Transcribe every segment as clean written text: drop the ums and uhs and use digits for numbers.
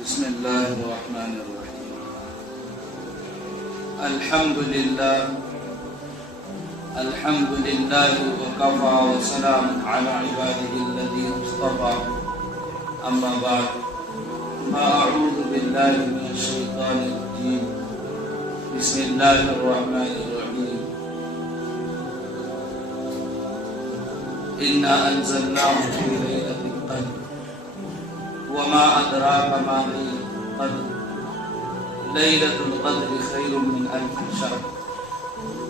بسم اللہ الرحمن الرحیم الحمد للہ وکفى وسلام علی عباده الذین اصطفى اما بعد اعوذ باللہ من الشیطان الرجیم بسم اللہ الرحمن الرحیم انا انزلناه فی لیلۃ القدر وما أدراك ما ليلة القدر ليلة القدر خير من 1000 شهر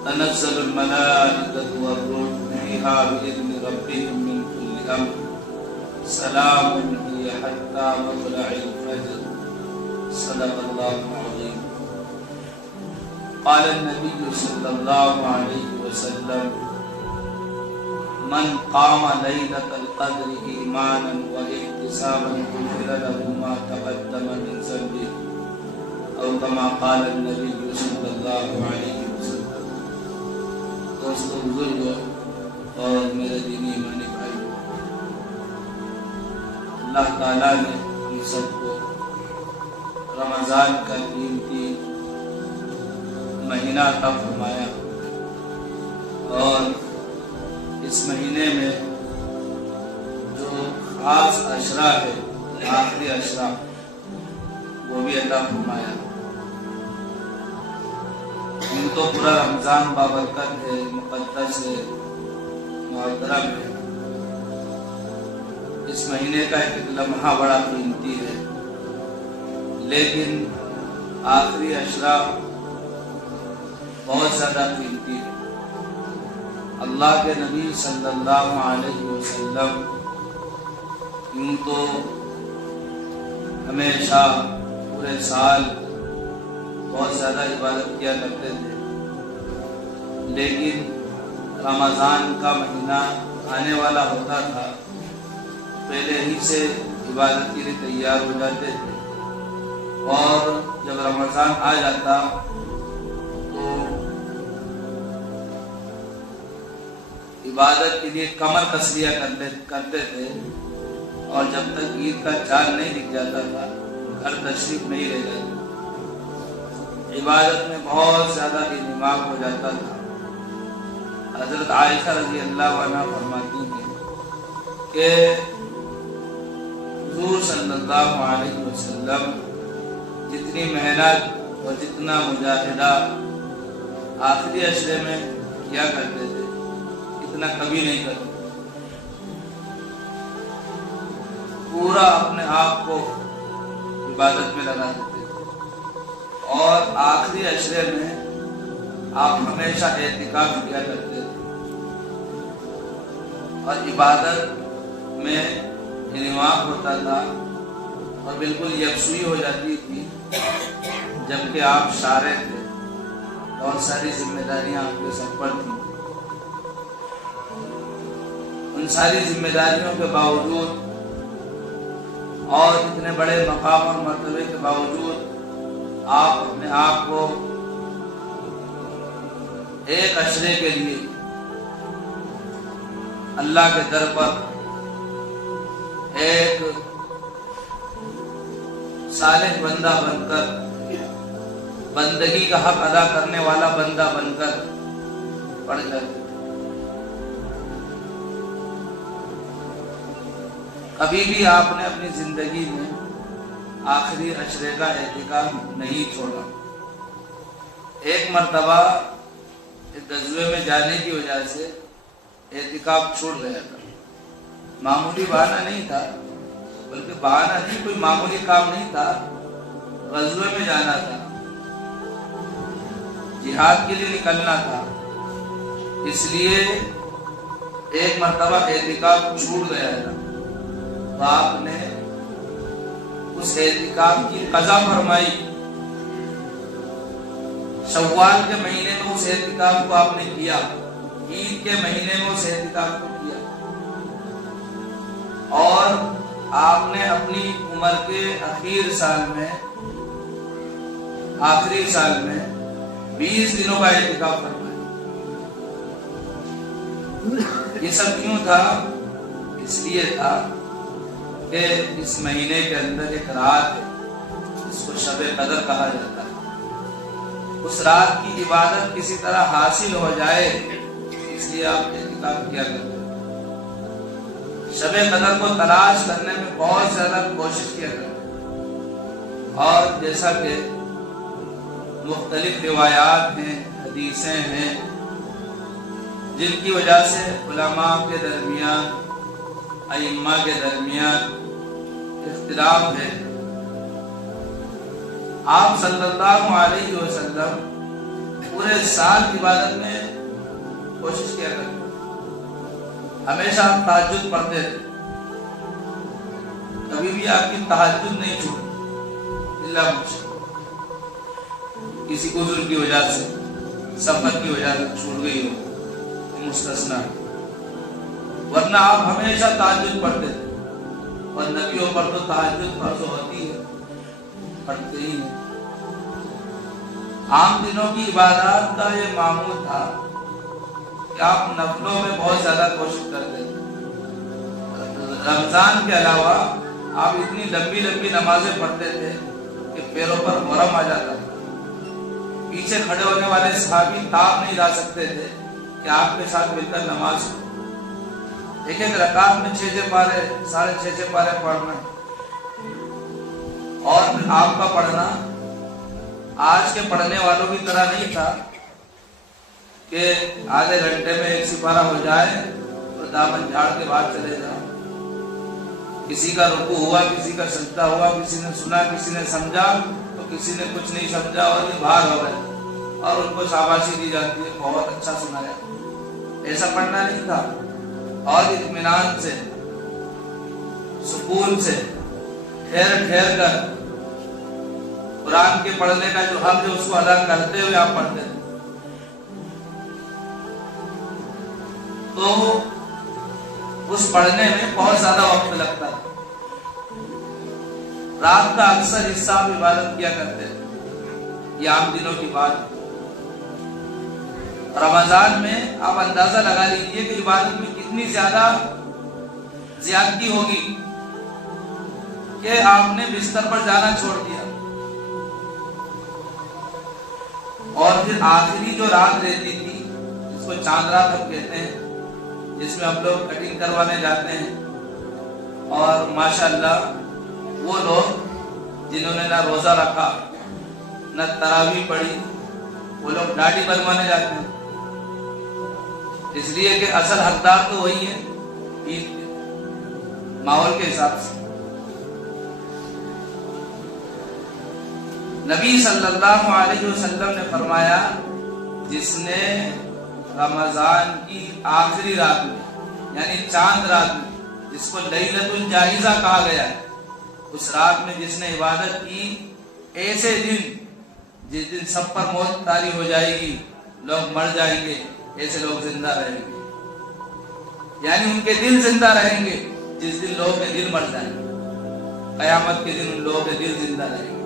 تنزل الملائكة والروح فيها بإذن ربهم من كل أمر سلام هي حتى مطلع الفجر صدق الله العظيم. قال النبي صلى الله عليه وسلم من قام ليلة القدر إيمانا واحتسابا غفر له ما تقدم من ذنبه أو كما قال النبي صلى الله عليه وسلم. دوستو بزرگو اور میرے دینی ایمانی بھائی، اللہ تعالیٰ نے ہم سب کو رمضان کا قیمتی مہینہ عطا فرمایا اور اس مہینے میں جو خاص اشرا ہے، آخری اشرا، وہ بھی عطا فرمایا. ان تو پورا رمضان بابرکت ہے، مقدس ہے، محترم ہے. اس مہینے کا ایک لمحہ بڑا قیمتی ہے، لیکن آخری اشرا بہت زیادہ قیمتی ہے. اللہ کے نبی صلی اللہ علیہ وسلم یوں تو ہمیشہ پورے سال بہت زیادہ عبادت کیا کرتے تھے، لیکن رمضان کا مہینہ آنے والا ہوتا تھا پہلے ہی سے عبادت کے لیے تیار ہو جاتے تھے، اور جب رمضان آ جاتا تو عبادت کے لیے کمر کسیاں کرتے تھے، اور جب تک عید کا چاند نہیں دکھ جاتا تھا گھر تشریف نہیں لے جاتے. عبادت میں بہت زیادہ انہماک ہو جاتا تھا. حضرت عائشہ رضی اللہ عنہ فرماتی ہیں کہ حضور صلی اللہ علیہ وسلم جتنی محنت اور جتنا مجاہدہ آخری عشرے میں کیا کرتے تھے اتنا کبھی نہیں کرتے. پورا اپنے آپ کو عبادت میں لگا دیتے تھے، اور آخری عشرے میں آپ ہمیشہ اعتکاف کیا کرتے تھے، اور عبادت میں انہماک ہوتا تھا اور بالکل یکسوئی ہو جاتی تھی. جبکہ آپ شارع تھے، بہت ساری ذمہ داریاں آپ کے سر پر تھیں. ان ساری ذمہ داریوں کے باوجود اور اتنے بڑے مقام اور مرتبے کے باوجود آپ اپنے آپ کو ایک عشرے کے لیے اللہ کے در پر ایک صالح بندہ بن کر، بندگی کا حق ادا کرنے والا بندہ بن کر پڑھ جاتے. کبھی بھی آپ نے اپنی زندگی میں آخری عشرے کا اعتکاف نہیں چھوڑا. ایک مرتبہ ایک غزوے میں جانے کی وجہ سے اعتکاف چھوٹ گیا تھا. معمولی بہانہ نہیں تھا، بلکہ بہانہ نہیں، کوئی معمولی کام نہیں تھا. غزوے میں جانا تھا، جہاد کے لیے نکلنا تھا، اس لیے ایک مرتبہ اعتکاف چھوٹ گیا تھا. تو آپ نے اس اعتکاف کی قضا فرمائی. شوال کے مہینے میں اس اعتکاف کو آپ نے کیا، عید کے مہینے میں اس اعتکاف کو کیا، اور آپ نے اپنی عمر کے آخری سال میں 20 دنوں کا اعتکاف فرمایا. یہ سب کیوں تھا؟ اس لیے تھا کہ اس مہینے کے اندر ایک رات ہے اس کو شب قدر کہا جاتا ہے۔ اس رات کی عبادت کسی طرح حاصل ہو جائے اس لیے آپ اعتکاف کیا کرتے ہیں۔ شب قدر کو تلاش کرنے میں بہت زیادہ کوشش کیا کرتے ہیں، اور جیسا کہ مختلف روایات ہیں، حدیثیں ہیں، جن کی وجہ سے علماء کے درمیان، ائمہ کے درمیان اختلاف ہے۔ آپ صلی اللہ علیہ وسلم پورے سال عبادت میں کوشش کیا کرتے، ہمیشہ آپ تہجد پڑھتے تھے، کبھی بھی آپ کی تہجد نہیں چھوٹی، الا مشکل کسی عذر کی وجہ سے، سفر کی وجہ سے چھوٹ گئی ہو مستثنا، ورنہ آپ ہمیشہ تہجد پڑھتے تھے، اور نبیوں پر تو تہجد فرض ہوتی ہے، پڑھتے ہی ہیں۔ عام دنوں کی عبادات کا یہ معمول تھا کہ آپ نفلوں میں بہت زیادہ کوشش کرتے تھے۔ رمضان کے علاوہ آپ اتنی لمبی لمبی نمازیں پڑھتے تھے کہ پیروں پر ورم آ جاتا تھا، پیچھے کھڑے ہونے والے صحابی تاب نہیں لا سکتے تھے کہ آپ کے ساتھ مل کر نماز پڑھیں۔ ایک ایک رکعت میں 6 پارے، 6.5 پارے پڑھنا، اور آپ کا پڑھنا آج کے پڑھنے والوں کی طرح نہیں تھا کہ آدھے گھنٹے میں 1 سپارہ ہو جائے اور دامن جھاڑ کے بعد چلے جاؤ۔ کسی کا رکوع ہوا، کسی کا سجدہ ہوا، کسی نے سنا، کسی نے سمجھا، تو کسی نے کچھ نہیں سمجھا اور یہ باہر ہو گئے، اور ان کو شاباشی دی جاتی ہے، بہت اچھا سنایا۔ ایسا پڑھنا نہیں تھا، اور اطمینان سے، سکون سے، ٹھہر ٹھہر کر قرآن کے پڑھنے کا جو حق ہے اس کو ادا کرتے ہوئے آپ پڑھتے تھے۔ تو اس پڑھنے میں بہت زیادہ وقت لگتا ہے۔ رات کا اکثر حصہ آپ عبادت کیا کرتے تھے، یہ عام دنوں کی بات ہے۔ رمضان میں آپ اندازہ لگا لیجئے کہ عبادت میں کتنی زیادہ زیادتی ہوگی کہ آپ نے بستر پر جانا چھوڑ دیا، اور پھر آخری جو رات رہتی تھی جس کو چاند رات ہم کہتے ہیں، جس میں ہم لوگ کٹنگ کروانے جاتے ہیں، اور ماشاءاللہ وہ لوگ جنہوں نے نہ روزہ رکھا نہ تراویح پڑھی، وہ لوگ داڑھی بنوانے جاتے ہیں، اس لیے کہ اصل حقدار تو وہی ہے عید کے ماحول کے حساب سے۔ نبی صلی اللہ علیہ وسلم نے فرمایا، جس نے رمضان کی آخری رات میں یعنی چاند رات میں، جس کو لیلۃ الجائزہ کہا گیا ہے، اس رات میں جس نے عبادت کی، ایسے دن جس دن سب پر موت طاری ہو جائے گی، لوگ مر جائیں گے، ایسے لوگ زندہ رہیں گے، یعنی ان کے دل زندہ رہیں گے جس دن لوگوں کے دل مر جائیں گے۔ قیامت کے دن ان لوگوں کے دل زندہ رہیں گے،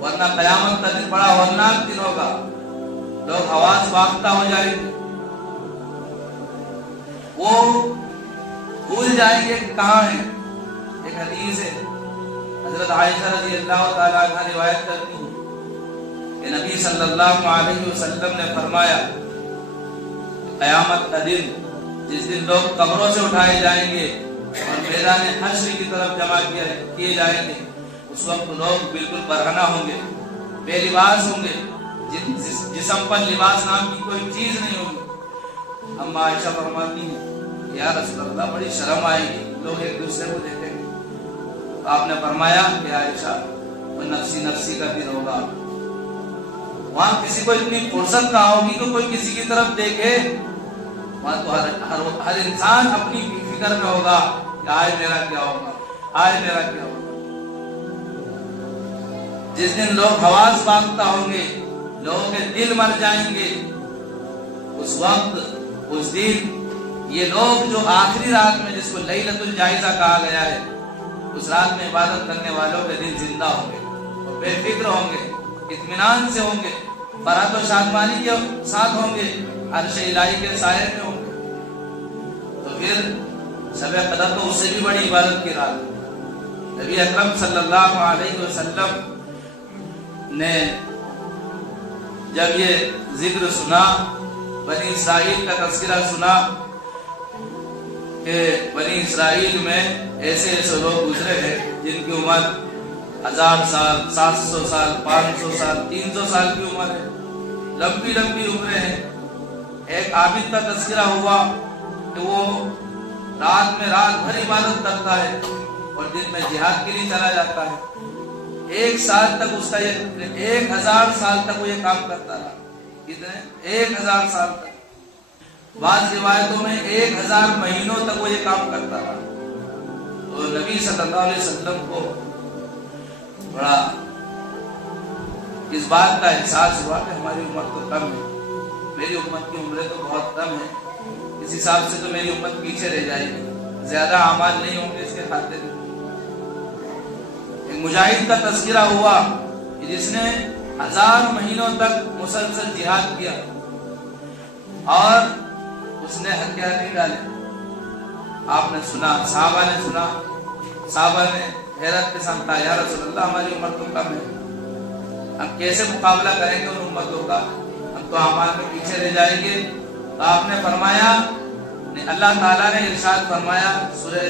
ورنہ قیامت کا دن بڑا ہولناک دن ہوگا، لوگ حواس باختہ ہو جائیں گے، وہ بھول جائیں گے کہ کہاں ہیں۔ ایک حدیث ہے، حضرت عائشہ رضی اللہ تعالیٰ عنہ روایت کرتی ہیں کہ نبی صلی اللہ علیہ وسلم نے فرمایا، قیامت کا دن جس دن لوگ قبروں سے اٹھائے جائیں گے اور میدان حشر کی طرف جمع کیے جائیں گے، اس وقت لوگ بالکل برہنہ ہوں گے، بے لباس ہوں گے، جسم پر لباس نام کی کوئی چیز نہیں ہوگی۔ اما عائشہ فرماتی ہیں، یا رسول اللہ بڑی شرم آئے گی، لوگ ایک دوسرے کو دیکھیں گے۔ تو آپ نے فرمایا کہ عائشہ وہ نفسی نفسی کا دن ہوگا، وہاں کسی کو اتنی فرصت نہ ہوگی کہ کوئی کسی کی طرف دیکھے، وہاں تو ہر انسان اپنی فکر میں ہوگا کہ آج میرا کیا ہوگا، آج میرا کیا ہوگا۔ جس دن لوگ حواس باختہ ہوں گے، لوگوں کے دل مر جائیں گے، اس وقت اس دن یہ لوگ جو آخری رات میں جس کو لیلۃ الجائزہ کہا گیا ہے، اس رات میں عبادت کرنے والوں کے دل زندہ ہوں گے، وہ بے فکر ہوں گے، اطمینان سے ہوں گے، فرحت و شادمانی کے ساتھ ہوں گے، عرش الہی کے سائے میں ہوں گے۔ تو پھر شب قدر تو اس سے بھی بڑی عبادت کی رات ہے۔ نبی اکرم صلی اللہ علیہ وسلم نے جب یہ ذکر سنا، بنی اسرائیل کا تذکرہ سنا کہ بنی اسرائیل میں ایسے ایسے لوگ گزرے ہیں جن کی عمر 1000 سال، 700 سال، 500 سال، 300 سال کی عمر ہے، لمبی لمبی عمریں ہیں۔ ایک عابد کا تذکرہ ہوا کہ وہ رات میں رات بھر عبادت کرتا ہے اور دن میں جہاد کے لیے چلا جاتا ہے۔ 1 سال تک اس کا 1000 سال تک وہ یہ کام کرتا رہا۔ کتنے؟ 1000 سال تک۔ بعض روایتوں میں 1000 مہینوں تک وہ یہ کام کرتا رہا۔ تو نبی صلی اللہ علیہ وسلم کو بڑا اس بات کا احساس ہوا کہ ہماری عمر تو کم ہے، میری امت کی عمریں تو بہت کم ہیں، اس حساب سے تو میری امت پیچھے رہ جائے گی، زیادہ اعمال نہیں ہوں گے اس کے خاطر۔ ایک مجاہد کا تذکرہ ہوا جس نے 1000 مہینوں تک مسلسل جہاد کیا اور اس نے ہتھیار نہیں ڈالے۔ آپ نے سنا، صحابہ نے سنا، صحابہ نے حیرت کے ساتھ کہا یا رسول اللہ ہماری عمر تو کم ہے، ہم کیسے مقابلہ کریں گے ان امتوں کا، ہم تو اعمال میں پیچھے رہ جائیں گے۔ تو آپ نے فرمایا، اللہ تعالیٰ نے ارشاد فرمایا، سورہ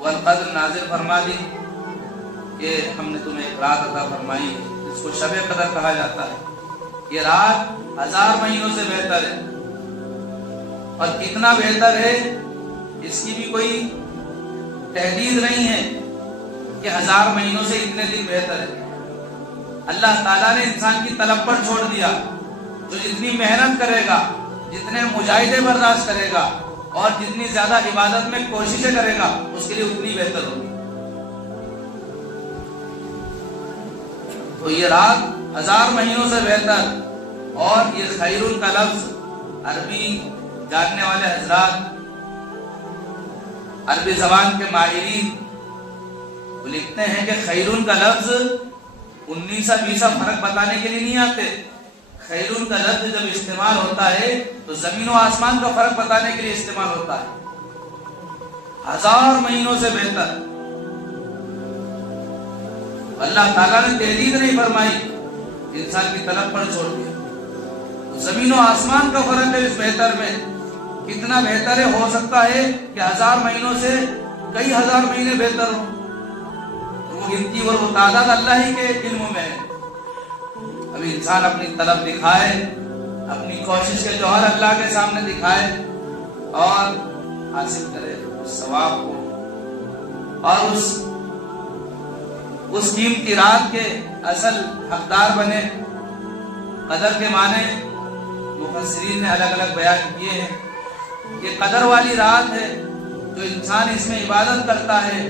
والقدر نازل فرما دی کہ ہم نے تمہیں ایک رات عطا فرمائی ہے جس کو شب قدر کہا جاتا ہے۔ یہ رات 1000 مہینوں سے بہتر ہے، اور کتنا بہتر ہے اس کی بھی کوئی تحدید نہیں ہے کہ 1000 مہینوں سے اتنے دن بہتر ہے۔ اللہ تعالیٰ نے انسان کی طلب پر چھوڑ دیا، جو جتنی محنت کرے گا، جتنے مجاہدے برداشت کرے گا اور جتنی زیادہ عبادت میں کوششیں کرے گا اس کے لیے اتنی بہتر ہوگی۔ تو یہ رات 1000 مہینوں سے بہتر، اور یہ خیرون کا لفظ عربی جاننے والے حضرات، عربی زبان کے ماہرین وہ لکھتے ہیں کہ خیرون کا لفظ 19-20 فرق بتانے کے لیے نہیں آتے۔ خیرون کا لفظ جب استعمال ہوتا ہے تو زمین و آسمان کا فرق بتانے کے لیے استعمال ہوتا ہے۔ 1000 مہینوں سے بہتر، اللہ تعالیٰ نے تحدید نہیں فرمائی، انسان کی طلب پر چھوڑ دیا۔ زمین و آسمان کا فرق ہے اس بہتر میں، کتنا بہتر ہے، ہو سکتا ہے کہ 1000 مہینوں سے کئی ہزار مہینے بہتر ہوں۔ وہ گنتی اور وہ تعداد اللہ ہی کے علم میں ہے۔ اب انسان اپنی طلب دکھائے، اپنی کوشش کے جوہر اللہ کے سامنے دکھائے اور حاصل کرے اس ثواب کو، اور اس قیمتی رات کے اصل حقدار بنے۔ قدر کے معنی مفسرین نے الگ الگ بیان کیے ہیں۔ یہ قدر والی رات ہے، جو انسان اس میں عبادت کرتا ہے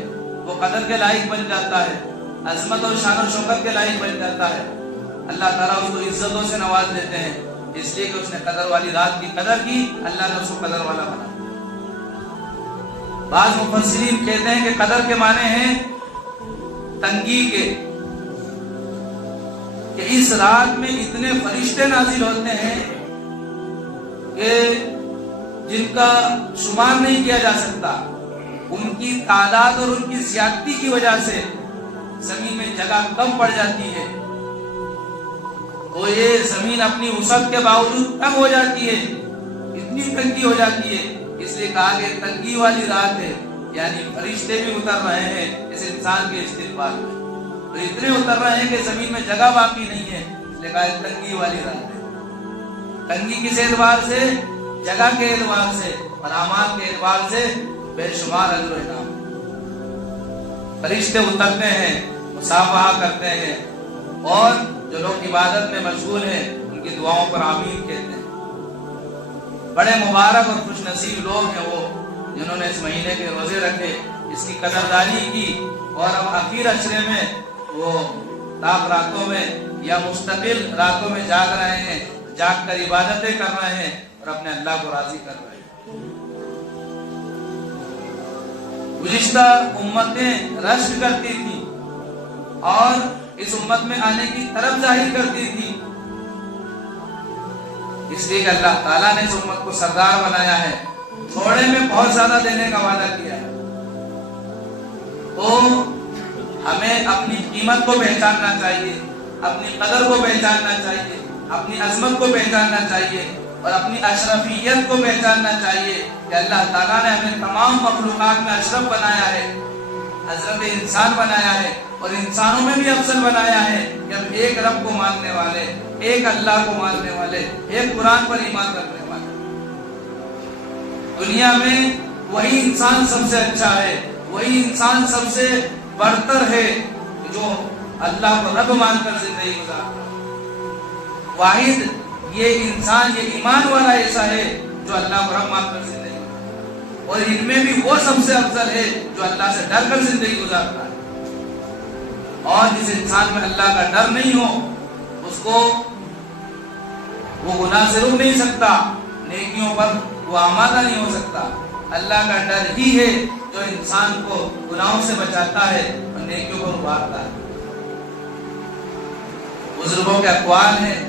وہ قدر کے لائق بن جاتا ہے، عظمت اور شان و شوکت کے لائق بن جاتا ہے۔ اللہ تعالیٰ اس کو عزتوں سے نواز دیتے ہیں، اس لیے کہ اس نے قدر والی رات کی قدر کی، اللہ نے اس کو قدر والا بنا۔ بعض مفسرین کہتے ہیں کہ قدر کے معنی ہیں تنگی کے، کہ اس رات میں اتنے فرشتے نازل ہوتے ہیں کہ جن کا شمار نہیں کیا جا سکتا، ان کی تعداد اور ان کی زیادتی کی وجہ سے زمین میں جگہ کم پڑ جاتی ہے، تو یہ زمین اپنی وسعت کے باوجود کم ہو جاتی ہے، اتنی تنگی ہو جاتی ہے، اس لیے کہا کہ تنگی والی رات ہے، یعنی فرشتے بھی اتر رہے ہیں اس انسان کے استقبال میں، اور اتنے اتر رہے ہیں کہ زمین میں جگہ باقی نہیں ہے، اس لیے کہا تنگی والی رات ہے۔ تنگی کس اعتبار سے؟ جگہ کے اعتبار سے اور اعمال کے اعتبار سے بے شمار اجر و انعام۔ فرشتے اترتے ہیں، مصافحہ کرتے ہیں، اور جو لوگ عبادت میں مشغول ہیں ان کی دعاؤں پر آمین کہتے ہیں۔ بڑے مبارک اور خوش نصیب لوگ ہیں وہ جنہوں نے اس مہینے کے روزے رکھے، اس کی قدردانی کی، اور اب اخیر عشرے میں وہ طاق راتوں میں یا مستقل راتوں میں جاگ رہے ہیں، جاگ کر عبادتیں کر رہے ہیں اور اپنے اللہ کو راضی کر رہے ہیں۔ گزشتہ امتیں رشک کرتی تھی اور اس امت میں آنے کی طرف ظاہر کرتی تھی، اس لیے کہ اللہ تعالیٰ نے اس امت کو سردار بنایا ہے، تھوڑے میں بہت زیادہ دینے کا وعدہ کیا ہے۔ تو ہمیں اپنی قیمت کو پہچاننا چاہیے، اپنی قدر کو پہچاننا چاہیے، اپنی عظمت کو پہچاننا چاہیے اور اپنی اشرفیت کو پہچاننا چاہیے کہ اللہ تعالیٰ نے ہمیں تمام مخلوقات میں اشرف بنایا ہے، حضرت انسان بنایا ہے اور انسانوں میں بھی افضل بنایا ہے کہ ہم ایک رب کو ماننے والے، ایک اللہ کو ماننے والے، ایک قرآن پر ایمان رکھنے والے۔ دنیا میں وہی انسان سب سے اچھا ہے، وہی انسان سب سے برتر ہے جو اللہ کو رب مان کر زندگی گزارتا ہے۔ واحد یہ انسان، یہ ایمان والا ایسا ہے جو اللہ کو رب مان کر زندگی گزارتا ہے، اور ان میں بھی وہ سب سے افضل ہے جو اللہ سے ڈر کر زندگی گزارتا ہے۔ اور جس انسان میں اللہ کا ڈر نہیں ہو اس کو وہ گناہ سے روک نہیں سکتا، نیکیوں پر وہ آمادہ نہیں ہو سکتا۔ اللہ کا ڈر ہی ہے جو انسان کو گناہوں سے بچاتا ہے اور نیکیوں کو ابھارتا ہے۔ بزرگوں کے اقوال ہیں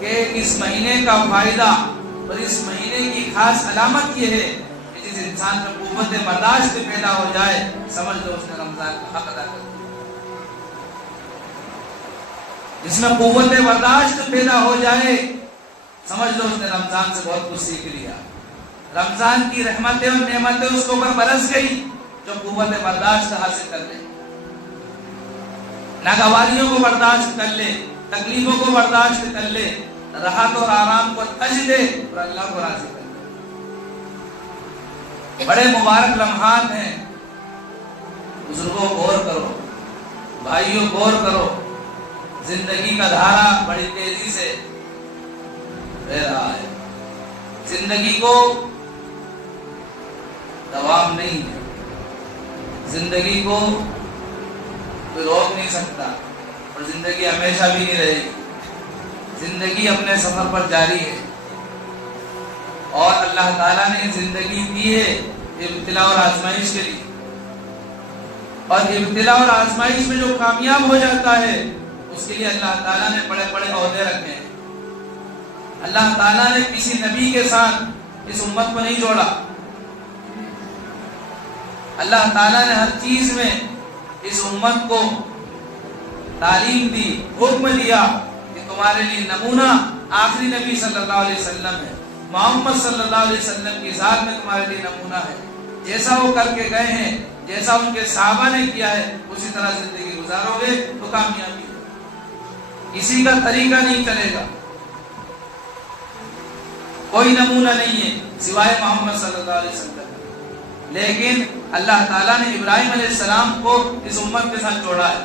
کہ اس مہینے کا فائدہ اور اس مہینے کی خاص علامت یہ ہے کہ جس انسان میں قوت برداشت پیدا ہو جائے سمجھ لو اس نے رمضان کا حق ادا کر دیا۔ جس میں قوت برداشت پیدا ہو جائے سمجھ لو اس نے رمضان سے بہت کچھ سیکھ لیا۔ رمضان کی رحمتیں اور نعمتیں اس کے اوپر برس گئی جو قوت برداشت حاصل کر لے، ناگواریوں کو برداشت کر لے، تکلیفوں کو برداشت کر لے، راحت اور آرام کو تج دے اور اللہ کو راضی کر لے۔ بڑے مبارک لمحات ہیں، بزرگوں غور کرو، بھائیوں غور کرو، زندگی کا دھارا بڑی تیزی سے بہہ رہا ہے، زندگی کو دوام نہیں ہے، زندگی کو کوئی روک نہیں سکتا اور زندگی ہمیشہ بھی نہیں رہے گی، زندگی اپنے سفر پر جاری ہے اور اللہ تعالیٰ نے زندگی دی ہے ابتلا اور آزمائش کے لیے، اور ابتلا اور آزمائش میں جو کامیاب ہو جاتا ہے اس کے لیے اللہ تعالیٰ نے بڑے بڑے عہدے رکھے ہیں۔ اللہ تعالیٰ نے کسی نبی کے ساتھ اس امت کو نہیں جوڑا، اللہ تعالیٰ نے ہر چیز میں اس امت کو تعلیم دی، حکم دیا کہ تمہارے لیے نمونہ آخری نبی صلی اللہ علیہ وسلم ہے، محمد صلی اللہ علیہ وسلم کی ذات میں تمہارے لیے نمونہ ہے، جیسا وہ کر کے گئے ہیں، جیسا ان کے صحابہ نے کیا ہے اسی طرح زندگی گزارو گے تو کامیابی ہے۔ کسی کا طریقہ نہیں چلے گا، کوئی نمونہ نہیں ہے سوائے محمد صلی اللہ علیہ وسلم، لیکن اللہ تعالیٰ نے ابراہیم علیہ السلام کو اس امت کے ساتھ جوڑا ہے۔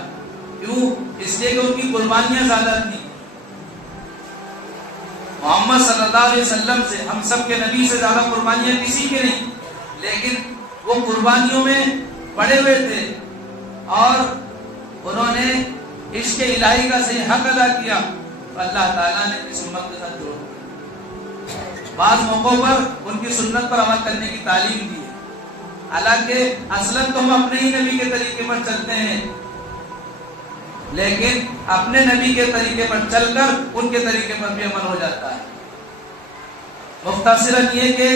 کیوں؟ اس لیے کہ ان کی قربانیاں زیادہ تھیں۔ محمد صلی اللہ علیہ وسلم سے، ہم سب کے نبی سے زیادہ قربانیاں کسی کے نہیں، لیکن وہ قربانیوں میں پڑے ہوئے تھے اور انہوں نے عشق الہی کا صحیح حق ادا کیا تو اللہ تعالیٰ نے اس امت کے ساتھ جوڑا۔ بعض موقعوں پر ان کی سنت پر عمل کرنے کی تعلیم دی ہے، حالانکہ اصلاً تو ہم اپنے ہی نبی کے طریقے پر چلتے ہیں، لیکن اپنے نبی کے طریقے پر چل کر ان کے طریقے پر بھی عمل ہو جاتا ہے۔ مختصراً یہ کہ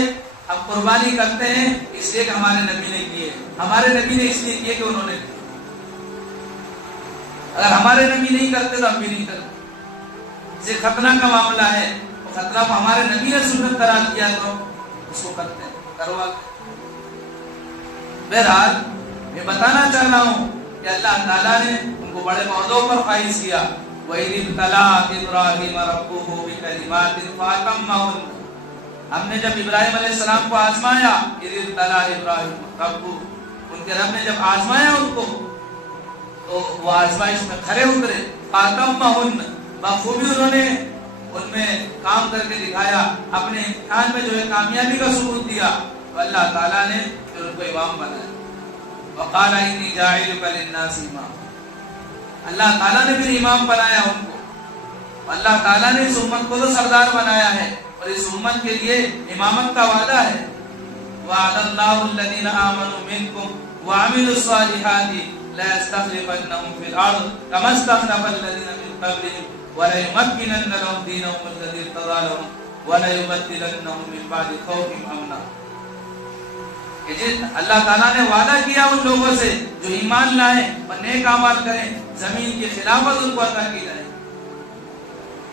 ہم قربانی کرتے ہیں اس لیے کہ ہمارے نبی نے کیے، ہمارے نبی نے اس لیے کیے کہ انہوں نے کیے۔ اگر ہمارے نبی نہیں کرتے تو ہم بھی نہیں کرتے۔ جیسے ختنہ کا معاملہ ہے، ختنہ کو ہمارے نبی نے سنت قرار کیا تو اس کو کرتے ہیں، کرواتے ہیں۔ بہرحال میں بتانا چاہ رہا ہوں کہ اللہ تعالیٰ نے ان کو بڑے عہدوں پر فائز کیا۔ وَإِذِ ابْتَلَىٰ إِبْرَاهِيمَ رَبُّهُ بِكَلِمَاتٍ فَأَتَمَّهُنَّ، ہم نے جب ابراہیم علیہ السلام کو آزمایا، اِذِ ابْتَلَىٰ إِبْرَاهِيمَ رَبُّهُ، ان کے رب نے جب آزمایا ان کو تو وہ آزمائش میں کھرے اترے، فَأَتَمَّهُنَّ، بخوبی انہوں نے ان میں کام کر کے دکھایا، اپنے امتحان میں جو ہے کامیابی کا ثبوت دیا، تو اللہ تعالیٰ نے پھر ان کو امام بنایا۔ وَقَالَ إِنِّي جَاعِلُكَ لِلنَّاسِ إِمَامًا، اللہ تعالیٰ نے پھر امام بنایا ان کو، اللہ تعالیٰ نے اس امت کو تو سردار بنایا ہے اور اس امت کے لیے امامت کا وعدہ ہے۔ وَعَدَ اللَّهُ الَّذِينَ آمَنُوا مِنكُمْ وَعَمِلُوا الصَّالِحَاتِ لَيَسْتَخْلِفَنَّهُمْ فِي الْأَرْضِ كَمَا اسْتَخْلَفَ الَّذِينَ مِن قَبْلِهِمْ وَلَيُمَكِّنَنَّ لَهُمْ دِينَهُمُ الَّذِي ارْتَضَىٰ لَهُمْ وَلَيُبَدِّلَنَّهُم مِّن بَعْدِ خَوْفِهِمْ أَمْنًا، کہ اللہ تعالیٰ نے وعدہ کیا ان لوگوں سے جو ایمان لائیں اور نیک اعمال کریں، زمین کی خلافت ان کو عطا کی جائے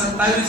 27